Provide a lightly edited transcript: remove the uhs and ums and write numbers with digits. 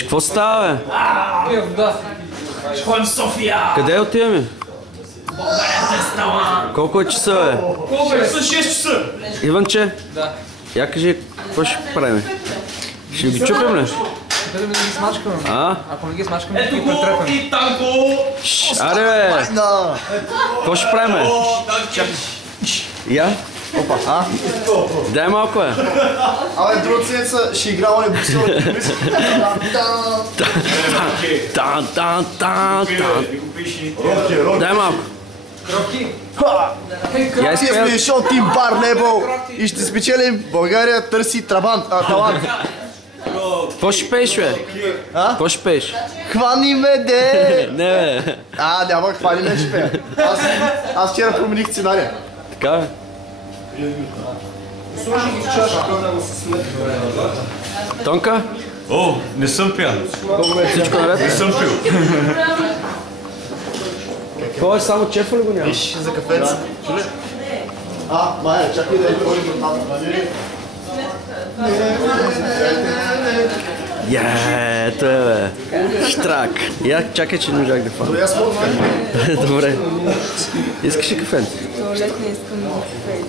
Какво става, бе? Школим в София! Къде отиваме? България е стала! Колко е часа, бе? Колко е? Са 6 часа! Иванче? Да. Я кажи, какво ще правим? Ще ги чупим ли? Да ги смачкаме. Ако не ги смачкаме, ще ги претрепаме. И танко! Аре, бе! Какво ще правим, бе? Я? Опа. Дай малко, бе. Абе, друга седмица ще играм оне боксер. Дай малко. Я Ние сме шоу Тим Бар Лебъл и ще спечелим. България търси талант. Какво ще пееш, бе? Какво ще пееш? Хвани ме, де! Не, бе. Няма хвани ме, ще пея. Аз вчера промених сценария. Така, бе. Тонка? О, не съм пиян. Всичко наред? Не съм пил. Какво е, само чефа ли го няма? Виж за кафенца. Чуле? Майя, чакай да говорим от нататък. Ето е, бе. Штрак. Я чакай, че не можах да фана. Аз мога да. Добре. Искаш ли кафе? Туалет не искам кафе.